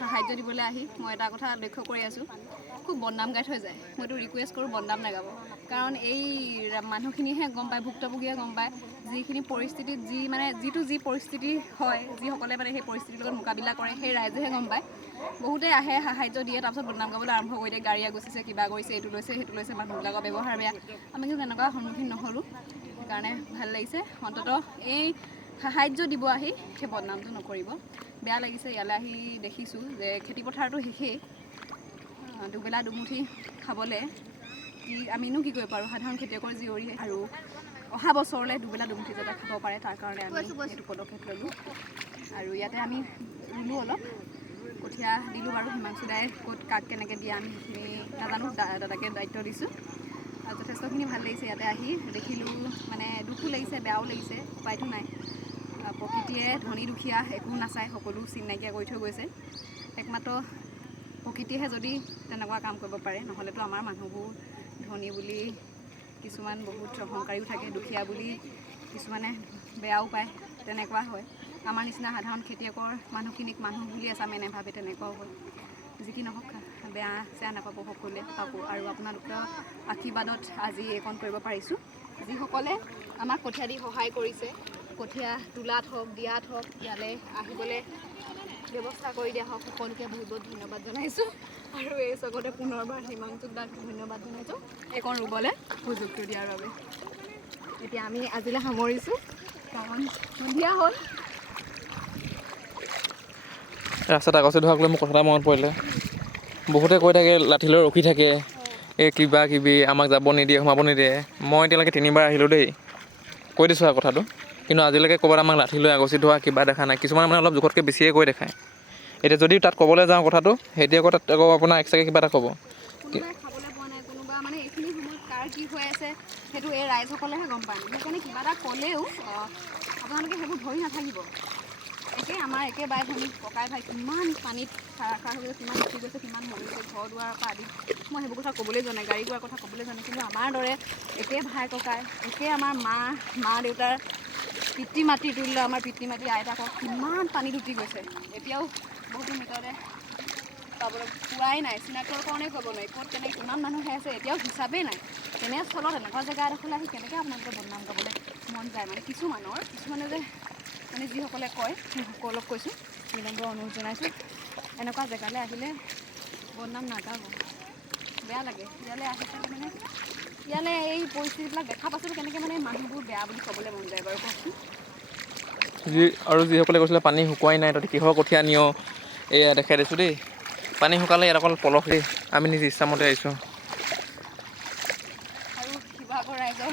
সাহায্য দিবলৈ আহি মই এটা কথা লক্ষ্য কৰি আছোঁ, খুব বদনাম গাই থৈ যায়। মইতো ৰিকুৱেষ্ট কৰোঁ বদনাম নাগাব, কাৰণ এই মানুহখিনিহে গম পায়, ভুক্তভোগীয়ে গম পায় যিখিনি পৰিস্থিতিত যি পৰিস্থিতি হয়, যিসকলে মানে সেই পৰিস্থিতিৰ লগত মোকাবিলা কৰে, সেই ৰাইজেহে গম পায়। বহুতে আহে সাহায্য দিয়ে, তাৰপিছত বদনাম গাবলৈ আৰম্ভ কৰি দিয়ে, গাড়ীয়ে গুচিছে, কিবা কৰিছে, এইটো লৈছে সেইটো লৈছে, মানুহবিলাকৰ ব্যৱহাৰ বেয়া। আমি কিন্তু তেনেকুৱা সন্মুখীন নহ'লোঁ, সেইকাৰণে ভাল লাগিছে। অন্ততঃ এই সাহায্য দিব আহি সেই বদনামটো নকৰিব। বেয়া লাগিছে ইয়ালৈ আহি দেখিছোঁ যে খেতিপথাৰটো শেষেই, দুবেলা দুমুঠি খাবলৈ আমিনো কি কৰিব পাৰোঁ, সাধাৰণ খেতিয়কৰ জীয়ৰী। আৰু অহা বছৰলৈ দুবেলা দুমুঠি যাতে খাব পাৰে, তাৰ কাৰণে আমি এইটো পদক্ষেপ ল'লোঁ। আৰু ইয়াতে আমি ৰুলোঁ, অলপ কঠীয়া দিলোঁ বাৰু। হিমাংশু দাই ক'ত কাক কেনেকৈ দিয়ে আমি সেইখিনি নাজানো, দাদাকে দায়িত্ব দিছোঁ। আৰু যথেষ্টখিনি ভাল লাগিছে ইয়াতে আহি দেখিলোঁ, মানে দুখো লাগিছে, বেয়াও লাগিছে, উপায়তো নাই। প্ৰকৃতিয়ে ধনী দুখীয়া একো নাচায়, সকলো চিন নাইকিয়া কৰি থৈ গৈছে। একমাত্ৰ প্ৰকৃতিয়েহে যদি তেনেকুৱা কাম কৰিব পাৰে, নহ'লেতো আমাৰ মানুহবোৰ ধনী বুলি কিছুমান বহুত অহংকাৰীও থাকে, দুখীয়া বুলি কিছুমানে বেয়াও পায়, তেনেকুৱা হয়। আমাৰ নিচিনা সাধাৰণ খেতিয়কৰ মানুহখিনিক মানুহ বুলি আচামে নাভাবে, তেনেকুৱাও হয়। যি কি নহওক, বেয়া চেয়া নাপাব, সকলোৱে পাব। আৰু আপোনালোকৰ আশীৰ্বাদত আজি এইকণ কৰিব পাৰিছোঁ। যিসকলে আমাক কঠীয়া দি সহায় কৰিছে, কঠীয়া তোলাত হওক, দিয়াত হওক, ইয়ালৈ আহিবলৈ ব্যৱস্থা কৰি দিয়া হওক, সকলোকে বহুত বহুত ধন্যবাদ জনাইছোঁ। আৰু এই চগতে পুনৰবাৰ হিমাংশুক দাক ধন্যবাদ জনাইছোঁ এইকণ ৰুবলৈ সুযোগটো দিয়াৰ বাবে। এতিয়া আমি আজিলৈ সামৰিছোঁ, কাৰণ সন্ধিয়া হ'ল। ৰাস্তাত আগচি ধোৱাক লৈ মোৰ কথা এটা মনত পৰিলে। বহুতে কৈ থাকে লাঠি লৈ ৰখি থাকে, এই কিবা কিবি আমাক যাব নিদিয়ে, সোমাব নিদিয়ে। মই এতিয়ালৈকে 3বাৰ আহিলোঁ দেই, কৈ দিছোঁ আৰু কথাটো। কিন্তু আজিলৈকে ক'ৰবাত আমাক লাঠি লৈ আগচি ধোৱা কিবা দেখা নাই। কিছুমানে মানে অলপ জোখতকৈ বেছিয়ে কৈ দেখায়। এতিয়া যদি তাত ক'বলৈ যাওঁ কথাটো, সিহঁতি আকৌ তাত আকৌ আপোনাৰ এক্সট্ৰাকৈ কিবা এটা ক'ব। কোনোবাই খাবলৈ পোৱা নাই, কোনোবা মানে এইখিনি সময়ত কাৰ কি হৈ আছে সেইটো এই ৰাইজসকলেহে গম পায়। সেইকাৰণে কিবা এটা ক'লেও আপোনালোকে সেইবোৰ ধৰি নাথাকিব। আমাৰ একে বাই ভনী, ককাই ভাই কিমান পানীত খাৰ হৈ গৈছে, কিমান উঠি গৈছে, কিমান মৰিছে, ঘৰ দুৱাৰৰ পৰা আদি। মই সেইবোৰ কথা ক'বলৈ যোৱা নাই, গাড়ী গোৱাৰ কথা ক'বলৈ যোৱা নাই। কিন্তু আমাৰ দৰে একে ভাই ককাই, একে আমাৰ মা দেউতাৰ পিতৃ মাতৃ তুল্য, আমাৰ পিতৃ মাতৃ আইতাকক কিমান পানীত উঠি গৈছে। এতিয়াও বহুতো মৃতদেহ পাবলৈ পোৱাই নাই, চিনাক্তকৰণেই কৰিব নোৱাৰি। ক'ত কেনেকৈ কিমান মানুহ হৈ আছে এতিয়াও হিচাপেই নাই। তেনেস্থলত এনেকুৱা জেগা এডোখৰলৈ আহি কেনেকৈ আপোনালোকে বদনাম গাবলৈ মন যায়। মানে কিছুমানে যে মানে যিসকলে কয়, সেইসকলক কৈছোঁ, বিনম্ৰ অনুৰোধ জনাইছোঁ, এনেকুৱা জেগালৈ আহিলে বদনাম নাগাব। বেয়া লাগে ইয়ালৈ আহি পেলাই, মানে ইয়ালৈ এই পৰিস্থিতিবিলাক দেখা পাছতো কেনেকৈ মানে মানুহবোৰ বেয়া বুলি ক'বলৈ মন যায় বাৰু, কওকচোন। যিসকলে কৈছিলে পানী শুকুৱাই নাই, তহঁতি কিহৰ কঠীয়া নিয়, এয়া দেখাই দিছোঁ দেই। পানী শুকালে ইয়াত অকল পলস দেই, আমি নিজ ইচ্ছামতে আহিছোঁ। আৰু শিৱসাগৰ ৰাইজৰ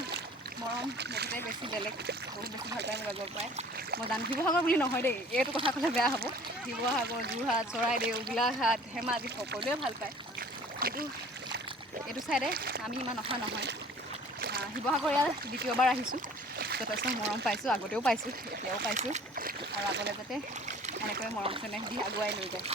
মৰম বহুতেই বেছি বেলেগ, বহুত বেছি ভাল পায় মোৰ আগৰ পৰাই। মই জানো, শিৱসাগৰ বুলি নহয় দেই, এইটো কথা ক'লে বেয়া হ'ব। শিৱসাগৰ, যোৰহাট, চৰাইদেউ, গোলাঘাট, ধেমাজি সকলোৱে ভাল পায়। কিন্তু এইটো ছাইডে আমি ইমান অহা নহয়। শিৱসাগৰ ইয়াত দ্বিতীয়বাৰ আহিছোঁ, যথেষ্ট মৰম পাইছোঁ, আগতেও পাইছোঁ, এতিয়াও পাইছোঁ। আৰু আগলৈ যাতে এনেকৈ মৰম চেনেহ দি আগুৱাই লৈ যায়।